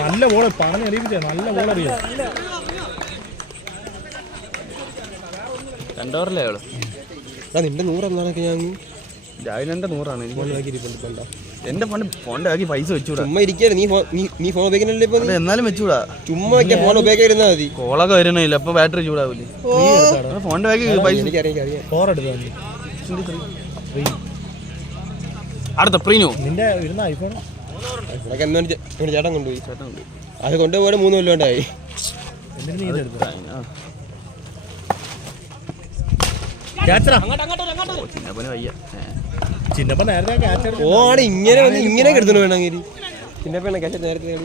നല്ല ബോൾ പറഞ്ഞ് അറിയിപ്പിച്ച നല്ല ബോൾ അറിയാം. 2 ഓവറിലേ ഉള്ളൂ. നിന്റെ 100 എന്നാണൊക്കെ ഞാൻ രാവിലെ എൻ്റെ 100ആണ് എന്റെ ഫോണിന്റെ ബാക്കി പൈസ വെച്ചൂടാ. ചുമ്മാ ഇരിക്കാറ് നീ ഫോൺ ഉപയോഗിക്കണല്ലേ ഇപ്പൊ? എന്നാലും വെച്ചൂടാ, ചുമ്മാ ഫോൺ ഉപയോഗിക്കാതിരുന്നാ മതി. കോളൊക്കെ വരണമില്ല അപ്പൊ ബാറ്ററി ചൂടാവൂലേ. ഫോണിന്റെ ബാക്കി പൈസ അടുത്ത പ്രീനോ നിന്റെ ഇരുന്ന ഐഫോൺ ചേട്ടൻ കൊണ്ടുപോയി. അത് കൊണ്ടുപോയി 3 കൊല്ലം ഉണ്ടായി. ചിന്നപ്പ നേരത്തെ ഓടെ ഇങ്ങനെ വന്ന് ഇങ്ങനെ എടുത്തു വേണമെങ്കിൽ ചിന്നപ്പ നേരത്തെ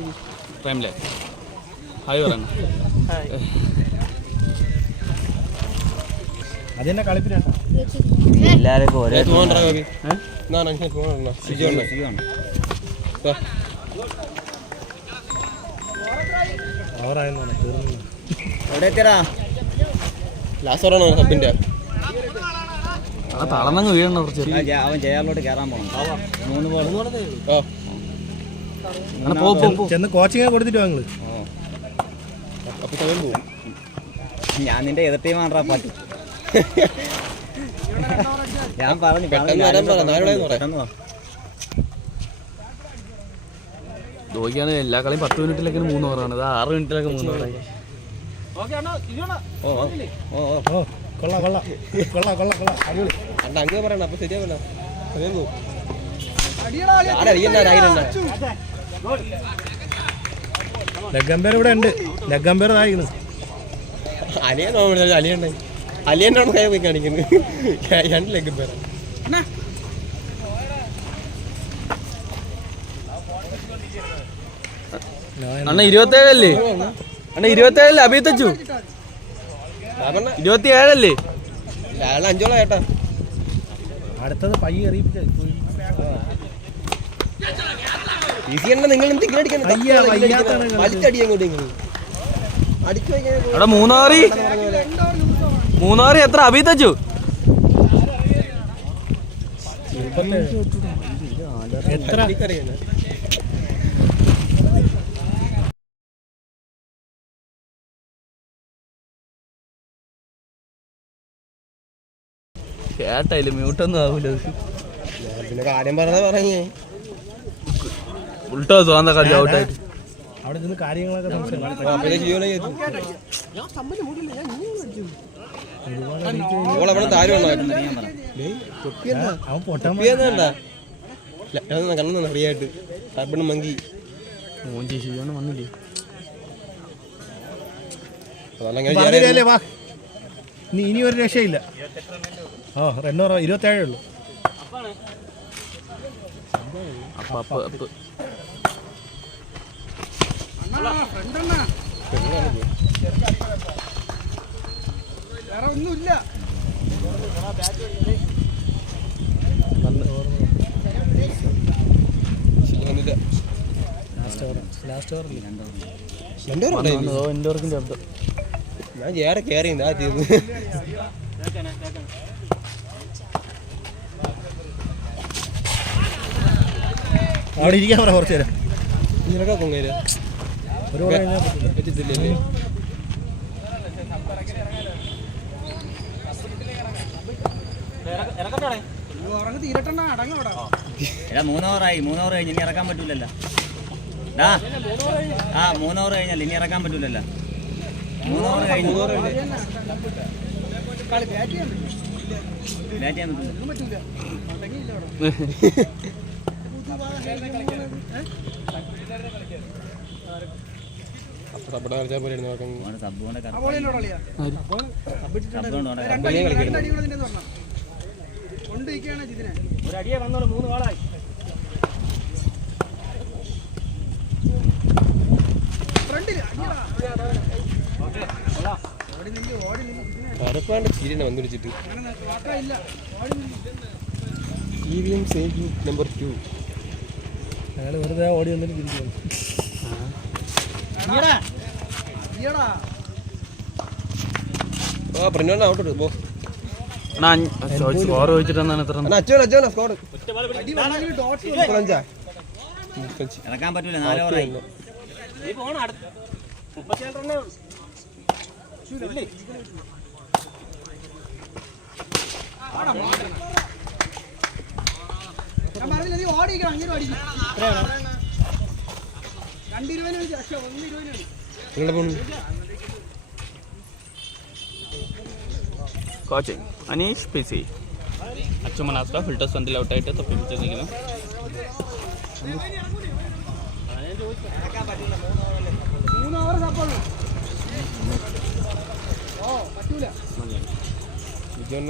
അതെന്നെ കളിപ്പിലാണ്. എല്ലാവർക്കും ഒരേ സബിന്റെ തളന്നങ്ങ് വീഴണ്ട. കുറച്ച് അവൻ ജയാറിലോട്ട് കയറാൻ പോകണം. 3 ബോൾ ചെന്ന് കോച്ചിങ് കൊടുത്തിട്ട് വാങ്ങള്. ഞാൻ നിന്റെ എതിർ ടീമാണ്ടാ പാട്ടി. ഞാൻ പറഞ്ഞു നോക്കിയാണ് എല്ലാ കളിയും 10 മിനിറ്റിലേക്ക് 3 ഓവറാണ്. അത് 6 മിനിറ്റിലൊക്കെ 3 ഓവറായി. അങ്ങ് പറയണ്ട അപ്പൊ ശരിയാവല്ലോ. ലഗംബേർ ഇവിടെ ഉണ്ട്. ലഗംബേർ ആയിക്കണ്. അലിയനാണ് കൈ പോയി കാണിക്കുന്നത്. 2 ലഗംബേർ. അണ്ണ 27 അല്ലേ? അണ്ണ 27 അഭിയച്ചു 27 അല്ലേ? 5 ചേട്ടാ. അടുത്തത് പയ്യെ അറിയിപ്പിച്ച നിങ്ങൾ വലിച്ചടി അങ്ങോട്ട് അവിടെ 3 ഓവർ എത്ര അഭിയച്ചു? എത്ര കേട്ടായില്ല, മ്യൂട്ടൊന്നും ആവൂല. പിന്നെ കാര്യം പറഞ്ഞേ ഉൾട്ടോ സ്വന്തം കളി ഔട്ടായിട്ട് അവിടെ നിന്ന് കാര്യങ്ങളൊക്കെ ഫ്രീയായിട്ട് മങ്കി വന്നില്ലേ? ഇനി ഒരു രക്ഷയില്ല. 27 ഉള്ളു. ഒന്നുമില്ല. ഞാൻ ഏറെ കയറി അവിടെ ഇരിക്കാൻ പറ കുറച്ചു നേരം. ഇതിനൊക്കെ കൊങ്ങയില്ല പറ്റത്തില്ലേ? എടാ 3 ഓവറായി. 3 ഓവർ കഴിഞ്ഞ് ഇനി ഇറക്കാൻ പറ്റൂലല്ലോ. 3 ഓവർ കഴിഞ്ഞാൽ ഇനി ഇറക്കാൻ പറ്റൂലല്ലോ. 3 ഓവർ കഴിഞ്ഞു. ബാറ്റ് ചെയ്യാൻ പറ്റൂല. ഒരടിയെ വന്നോളൂ. 3 വാളായി. വന്നിരിച്ചിട്ട് നമ്പർ 2 അയാൾ വെറുതെ ഓടി വന്നിട്ട് തിരിച്ചു വന്നു. Out boss. സ്കോർ ചോദിച്ചിട്ടെന്നാണ് എത്ര? അച്ഛൻ സ്കോർ ഇറക്കാൻ പറ്റൂല 4 ഓവറായി. കോച്ചിങ് അനീഷ് പി സി അച്ചുമനാസ്ക ഫിൽട്ടർ സെന്റിൽ ഔട്ടായിട്ട് തപ്പിപ്പിച്ചിരിക്കുന്നു.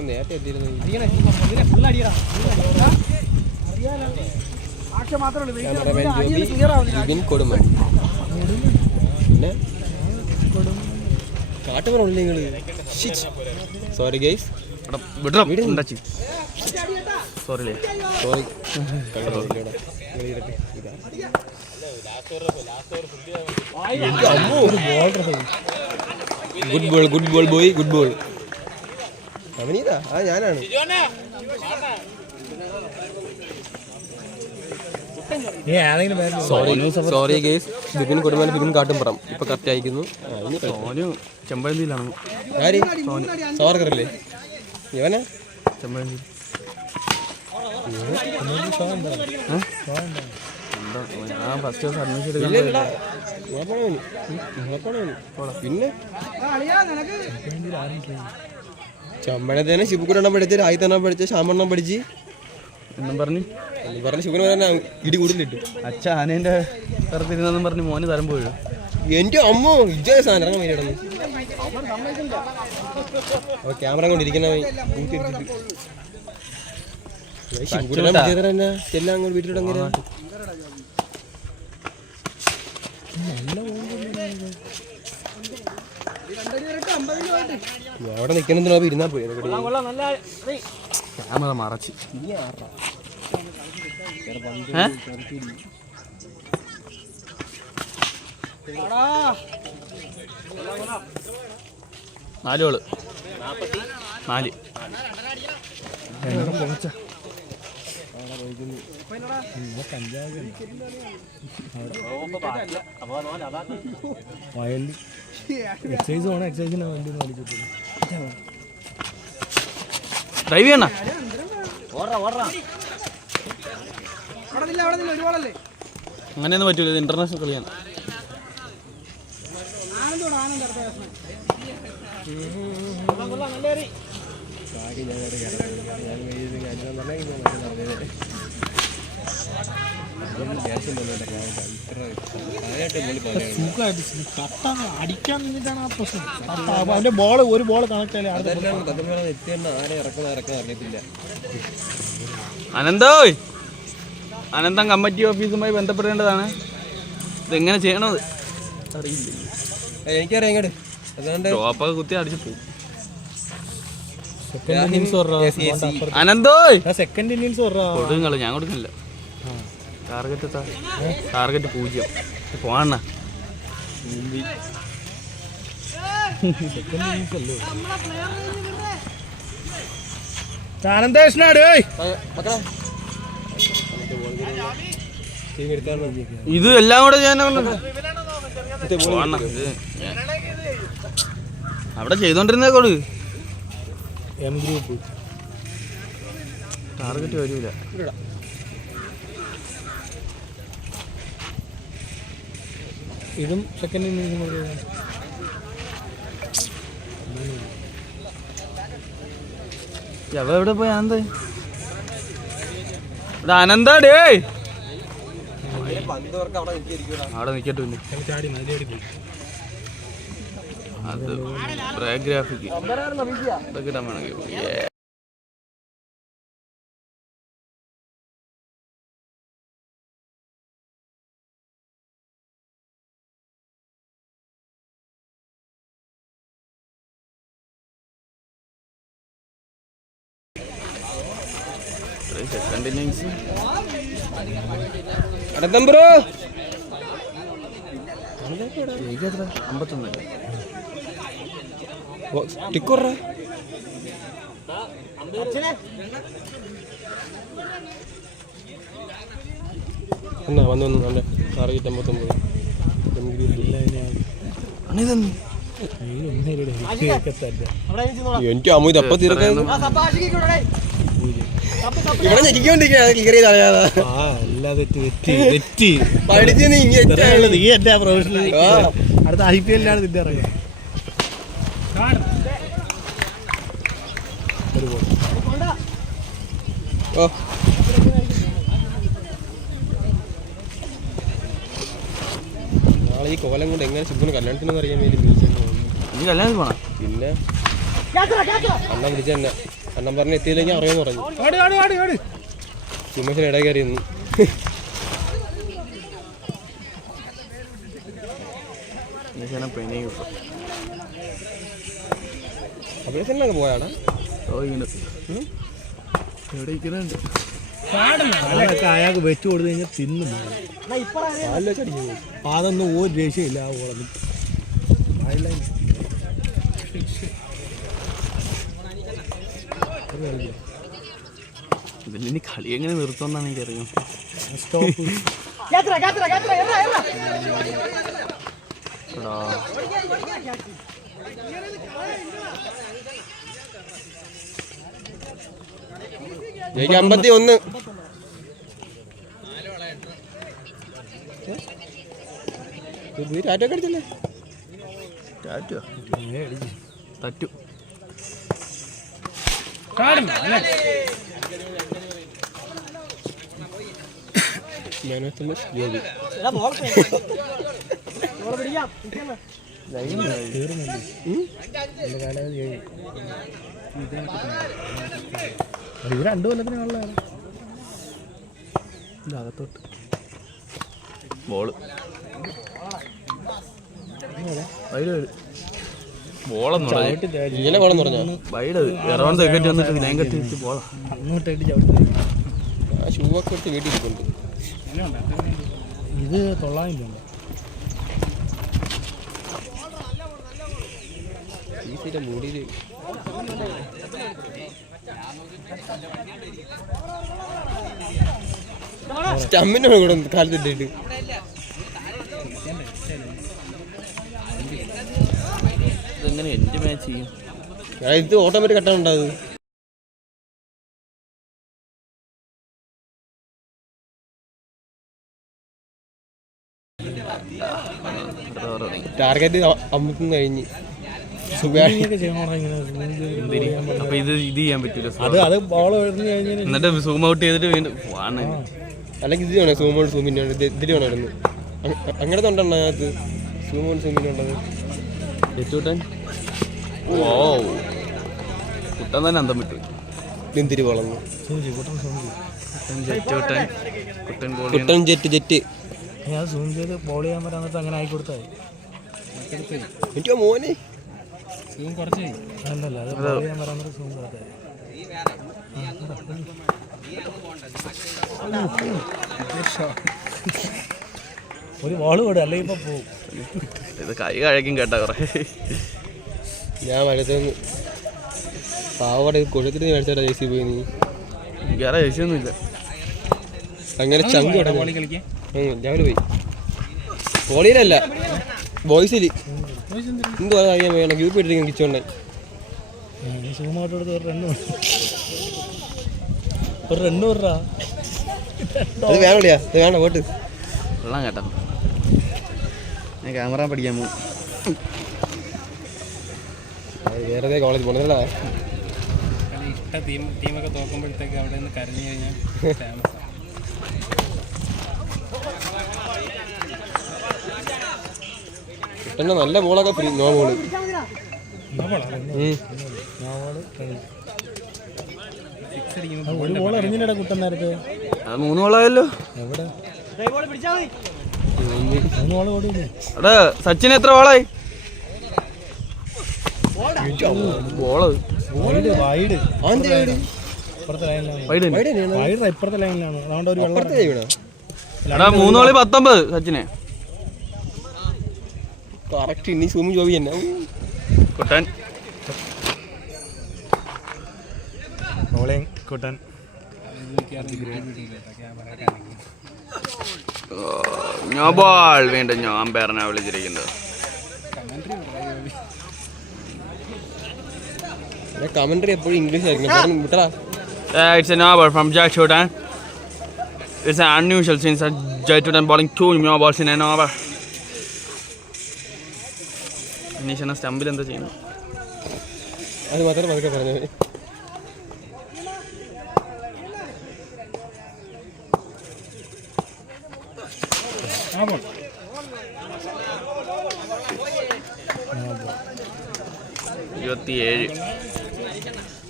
നേരത്തെ എത്തിയിരുന്നു. കൊടുമൺ പിന്നെ കാട്ടുമണല്ലേ നിങ്ങള്. Sorry guys. Sorry sorry. Good ball good ball boy good ball. അവനീതാ ഞാനാണ്. Sorry guys. ബിപിൻ കൊടുമല ബിപിൻ കാട്ടുംപുറം ഇപ്പൊ കറക്റ്റ് അയക്കുന്നു. ചെമ്പഴന്തിയിലാണ്. സവർക്കറല്ലേ ഇവനാ? ചെമ്പഴന്തി ഞാൻ ഫസ്റ്റ് ദിവസം അഡ്മിഷൻ എടുക്കാൻ പിന്നെ ചമ്പഴത്തേനെ ശിവക്കുരെണ്ണം പഠിച്ച് രാഹിത്തെണ്ണം പഠിച്ച് ശ്യാമെണ്ണം പഠിച്ച് എന്നും പറഞ്ഞ് ശിവന് പറഞ്ഞ ഇടി കൂടുതലിട്ടു. അച്ഛ ആനേൻ്റെ പുറത്തിരുന്നെന്നും പറഞ്ഞ് മോന് തരം പോയോ? എൻ്റെ അമ്മ ഇജയ സാധനം ഇറങ്ങാൻ വേണ്ടിയിടന്ന് ക്യാമറ കൊണ്ടിരിക്കുന്ന എല്ലാം അങ്ങോട്ട് വീട്ടിലിടങ്ങനെ അവിടെ നിൽക്കുന്നതിനോ ഇരുന്നാ പോയി. ക്യാമറ മറച്ച് നാല് ഗോള് 4. വയലിൽ എക്സസൈസ് വേണം. എക്സസൈസിന് വണ്ടി ഒന്ന് വലിച്ചിട്ടില്ല. ഡ്രൈവ് ചെയ്യണ അങ്ങനെയൊന്നും പറ്റൂല. ഇന്റർനാഷണൽ കളിയാണ്. അടിക്കാൻ നിന്നിട്ടാണ് ആ പ്രശ്നം. അവന്റെ ബോൾ ഒരു ബോൾ കണക്ട് ആയാലും അറിയത്തില്ല. അനന്തം കമ്മിറ്റി ഓഫീസുമായി ബന്ധപ്പെടേണ്ടതാണ്. ഇതെങ്ങനെ ചെയ്യണത് അറിയില്ല. എനിക്കറിയാം ഇങ്ങോട്ട്. അതുകൊണ്ട് ടോപ്പൊക്കെ കുത്തി അടിച്ചു പോകും. സെക്കൻഡ് ഇന്നിങ്സ് കൊടുങ്ങള് ഞാൻ കൊടുക്കില്ല. ടാർഗറ്റ് 0 പോണ. ഇത് എല്ലാം കൂടെ ഞാൻ അവിടെ ചെയ്തോണ്ടിരുന്നേ കൊടു. എം ഗ്രൂപ്പ് ടാർഗറ്റ് വരൂല. ഇതും സെക്കൻഡ് ഇന്നിങ്സ് എവിടെ പോയി അനന്ത? അനന്തടേ അവിടെ നിക്കട്ടെ. അത് ഗ്രാഫിക് ഇതൊക്കെ ഇടാൻ വേണമെങ്കിൽ സെക്കൻഡ് ഇന്നിങ്സ് 51. എന്നാ വന്ന് നല്ല 659 എനിക്ക് അമ്മ ഇതപ്പ തീർക്കാൻ ഇവിടെ ഞെരിക്കൊണ്ടിരിക്കുകയാണ് ക്ലിയർ ചെയ്ത് അറിയാതെ പഠിച്ച് നീ എന്റെ പ്രൊഫഷണൽ അടുത്ത IPL-ലാണ് നിന്റെ അറിയാം. ഓ നാളെ ഈ കോലം കൊണ്ട് എങ്ങനെ ചുമ്മാ കല്യാണത്തിന് അറിയാൻ വേണ്ടി നീ കല്യാണത്തിന് പോണം. പിന്നെ അണ്ണൻ വിളിച്ച തന്നെ അണ്ണൻ പറഞ്ഞ് എത്തിയില്ലെങ്കിൽ അറിയാമെന്ന് പറഞ്ഞു. ചുമ്മസിന് ഇട കയറി നിന്ന് അഭിനയത്തിനൊക്കെ പോയാടാ എവിടെ ഇരിക്കുന്നുണ്ട്. അയാൾക്ക് വെച്ചു കൊടുത്തു കഴിഞ്ഞാൽ തിന്നും. അതൊന്നും ഒരു രക്ഷയില്ല. ആ ഓളം ഇതിന് കളി എങ്ങനെ നിർത്തുമെന്നാണ് എനിക്കറിയാം. എനിക്ക് 51 ടാറ്റൊക്കെ അടിച്ചല്ലേ തറ്റു ഇത് 2 കൊല്ലത്തിനുള്ള അകത്തോട്ട് ബോള് ബോളെന്ന് ഇങ്ങനെ വേണമെന്ന് പറഞ്ഞോ വൈഡ് എറൗണ്ട് വിക്കറ്റ് വന്നിട്ട് വിനയം കെട്ടി വെച്ച് ബോളാ അങ്ങോട്ടായിട്ട് ചവിട്ടി. ആ ഷൂ ഒക്കെ എടുത്ത് വീട്ടിൽ ഇരിപ്പുണ്ട്. ഇത് 900 രൂപ. ഈ മൂടിയിൽ സ്റ്റമ്മിനാണ് കൂടെ കാലത്തിട്ടിട്ട് ഇതെങ്ങനെ എൻ്റെ മാച്ച് ചെയ്യും. ഇത് ഓട്ടോമാറ്റിക് കട്ടാണുണ്ടാവും. ടാർഗറ്റ് 50 കഴിഞ്ഞ് അപ്പൊ ഇത് ചെയ്യാൻ പറ്റൂല. അത് ബോൾ എറിഞ്ഞു കഴിഞ്ഞാൽ എന്നിട്ട് സൂം ഔട്ട് ചെയ്തിട്ട് വീണ്ടും ആണ്. അല്ലെങ്കിൽ ഇത് വേണേ സൂമോൺ സൂമിൻ്റെ ഇതിൽ വേണമായിരുന്നു. അങ്ങനത്തെ ഉണ്ടോ അതിനകത്ത് സൂമോൺ സൂമിൻ്റെ ഉണ്ടത് എത്തൂട്ടാൻ. ഓ കുട്ടൻ തന്നെ അന്തം വിട്ടു. എന്തിരി വളർന്നു കുട്ടൻ ജെറ്റ് ഞാൻ സൂം ചെയ്ത് ബോൾ ചെയ്യാൻ പറ്റാത്ത അങ്ങനെ ആയിക്കൊടുത്താൽ എനിക്കോ മോനെ അല്ലല്ല അത് ബോൾ ചെയ്യാൻ പറ്റാത്ത സൂം കൊടുത്താൽ ഒരു ബോൾ വിടും അല്ലെങ്കിൽ ഇപ്പൊ പോകും. ഇത് കൈ കഴക്കും കേട്ടാ കുറെ. ഞാൻ വരത്തുനിന്ന് പാവടെ കൊഴുത്തിട്ട് മേടിച്ചാ ജേസി പോയി. നീ വേറെ ജേസിയൊന്നുമില്ല. അങ്ങനെ ചങ്ക് രാവിലെ പോയി പോളിയിലല്ല ബോയ്സിൽ എന്തോ അറിയാൻ വേണം ഗ്രൂപ്പ് ഇട്ടിരിക്കും കിച്ചോണ്ടെ സൂമോട്ടെടുത്ത് ഒരു റണ്ണ് വിടാ. അത് വേണോളിയാ അത് വേണം പോട്ട് വെള്ളം കേട്ടോ. ഞാൻ ക്യാമറ പഠിക്കാൻ പോകും. വേറെ കോളേജ് പോണതല്ല. ടീമൊക്കെ തോക്കുമ്പോഴത്തേക്ക് അവിടെ നിന്ന് കരഞ്ഞു കഴിഞ്ഞാൽ പിന്നെ നല്ല ബോളൊക്കെ ഫ്രീ നോ ബോള് ഒരു ബോൾ എറിഞ്ഞില്ലടാ കുട്ടൻ നേരത്തെ. 3 ബോളായല്ലോ. എവിടെ 3 ബോൾ ഓടിയില്ലേ? എടാ സച്ചിൻ എത്ര ബോളായി? ബോള് വൈഡ് ഇപ്പുറത്തെ ലൈനിലാണ്. ഇപ്പുറത്തെ ലൈനിലാണ്. അതുകൊണ്ട് ഒരു എടാ 3 ബോളിൽ 19 സച്ചിനെ. കറക്റ്റ് ഇനി സൂം ജോബി തന്നെ കുട്ടൻ കുട്ടൻ നോ ബോൾ. വീണ്ടും ഞാൻ അമ്പയറിനെ വിളിച്ചിരിക്കുന്നത്. കമന്ററി എപ്പോഴും ഇംഗ്ലീഷ് ആയിരിക്കും. It's a no ball from Jack Chodan. It's an unusual since Jack Chodan bowling 2 no balls in an over. ഇനീഷണ സ്റ്റമ്പിൽ എന്താ ചെയ്യുന്നത്? അത് മാത്രം പതുക്കെ പറഞ്ഞത്.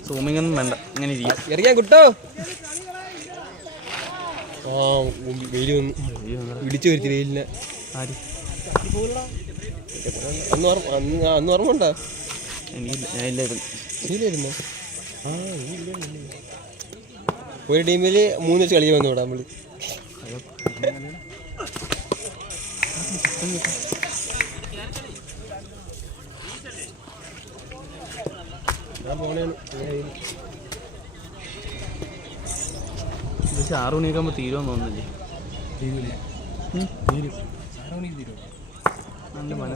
സൂമിങ് ഒന്നും വേണ്ട, ഇങ്ങനെ ഇറങ്ങിയാ കിട്ടോ. ആ വെയിൽ വന്നു ഇടിച്ചു വരുത്തി വെയിലിനെ. അന്ന് ഓർമ്മ ഉണ്ടോ? ഇല്ലായിരുന്നു. ഒരു ടീമിൽ 3 വെച്ച് കളിക്കാൻ വന്നു. ഇവിടെ നമ്മള് പോണേണ്. 6 മണിയാകുമ്പോൾ തീരുമെന്ന് തോന്നുന്നില്ലേ? തീരും. നല്ല മഴ.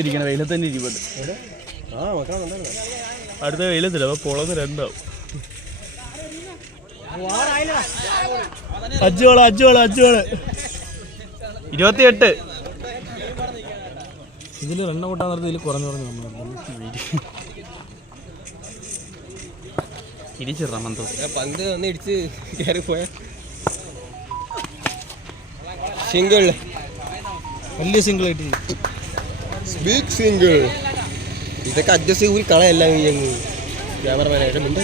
ഇരിക്കണ വെയിലത്ത് തന്നെ ഇരിപ്പുണ്ട്. അടുത്ത വെയിലത്തില്ല, അപ്പൊ പൊളന്ന് 2 ആവും. അഞ്ചോള് 28. ഇതിൽ റണ്ണ് കൂട്ടാൻ നിർത്തി ഇതിൽ കുറഞ്ഞു ഇടിച്ചിട മന്തോ. പന്ത് ഒന്ന് ഇടിച്ച് കയറി പോയ സിംഗിൾ, വലിയ സിംഗിൾ ആയിട്ട് ബിഗ് സിംഗിൾ. ഇതൊക്കെ അഡ്ജസ്റ്റ് ചെയ്ത് കളയല്ല ഞങ്ങൾ ക്യാമറമാനായിട്ട് മുണ്ട്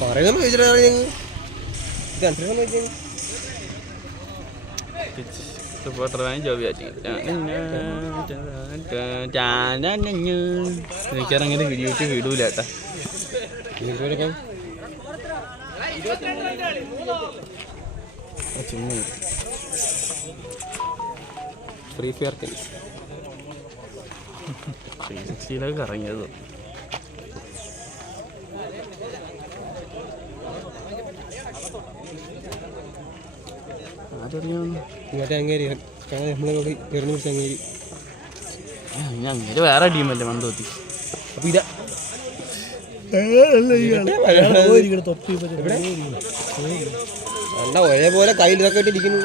പറയുന്ന ചോദിച്ചിട്ട് ഞങ്ങൾ ഇത് അനുസരിച്ച് നോക്കിയാൽ എനിക്കങ്ങനെ വീഡിയോ വിടൂല കേട്ടാ. ചുമ്മാ ഫ്രീ ഫയർ 360 ഇറങ്ങിയത്. ഇങ്ങോട്ട് അങ്ങേരി നമ്മളോട് എറിഞ്ഞു പിടിച്ച അങ്ങേരി. അങ്ങനെ വേറെ ടീമല്ലേ മന്ദോത്തി. അപ്പൊ ഇതാ അല്ല ഒരേപോലെ കയ്യിൽ ഇതൊക്കെ ഇട്ടിരിക്കുന്നു.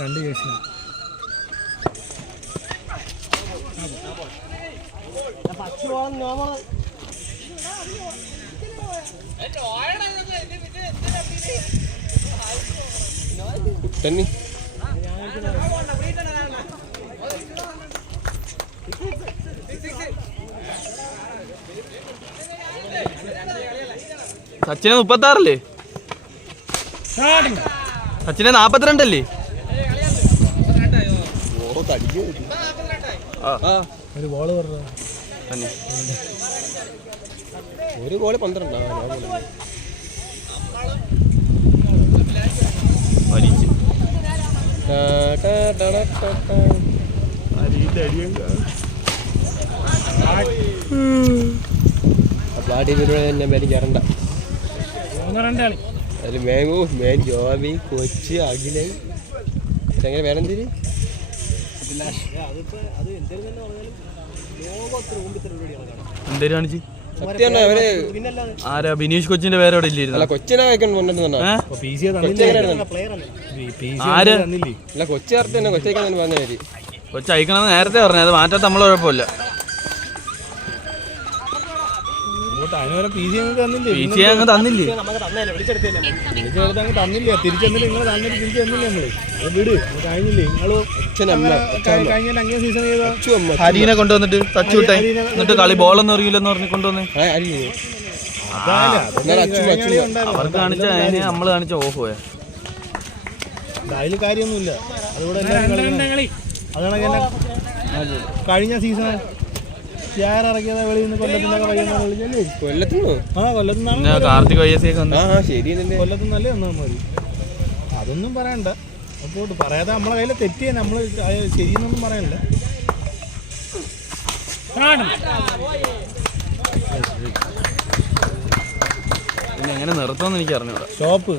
2 കേസ് കുട്ടന്നി സച്ചിന് 36 സച്ചിന് 42 അല്ലേ? ഒരു ബോള് പറഞ്ഞു തന്നെ. ഒരു ഗോള് 12. കയറണ്ട. അതിൽ മേങ്ങോ മേൻ ജോബി കൊച്ച് അഖിലൻ എങ്ങനെ വേണം തിരി. എന്തേലും കാണിച്ച് സത്യം അവര് ആരാ? ബിനീഷ് കൊച്ചിന്റെ പേര് അവിടെ ഇല്ലായിരുന്നു. അല്ല കൊച്ചിനെ വെക്കാൻ കൊണ്ടുവന്നുണ്ടോ? ആര് കൊച്ചു ചേർത്ത് തന്നെ കൊച്ചേക്കാൻ പറഞ്ഞ കൊച്ചു അയക്കണമെന്ന് നേരത്തെ പറഞ്ഞു. അത് മാറ്റാത്ത നമ്മളെ കുഴപ്പമില്ല. PC അങ്ങ് തന്നില്ലേ? തന്നില്ല, തിരിച്ചെന്നില്ല. നിങ്ങൾ തന്നിട്ട് തിരിച്ചു തന്നില്ല. നമ്മള് വിട് കഴിഞ്ഞില്ലേ? കഴിഞ്ഞ സീസൺ ഹരീനെ കൊണ്ടുവന്നിട്ട് ടച്ച് വിട്ടെ, എന്നിട്ട് കളി ബോളൊന്നും അറിയില്ലെന്ന് പറഞ്ഞ് കൊണ്ടുവന്നേ. അവർക്ക് കാണിച്ച അതിന് നമ്മള് കാണിച്ച ഓഫ് പോയാ. അതിൽ കാര്യമൊന്നുമില്ല. അതുകൂടെ അതാണ് കഴിഞ്ഞ സീസൺ ഇറക്കിയത് വെളിയിൽ നിന്ന് കൊല്ലത്തിനൊക്കെ പയ്യന്മാരെ വിളിച്ചല്ലേ? കൊല്ലത്തുനിന്നാണ് കാർത്തിക് വയസ്സൊക്കെ കൊല്ലത്തുനിന്നല്ലേ വന്നാൽ മതി. അതൊന്നും പറയണ്ട. അപ്പോൾ പറയാതെ നമ്മളെ കയ്യിൽ തെറ്റിയ നമ്മൾ ശരിയെന്നൊന്നും പറയാനില്ല. പിന്നെ എങ്ങനെ നിർത്തുമെന്ന് എനിക്ക് അറിഞ്ഞൂടാ. സ്റ്റോപ്പ്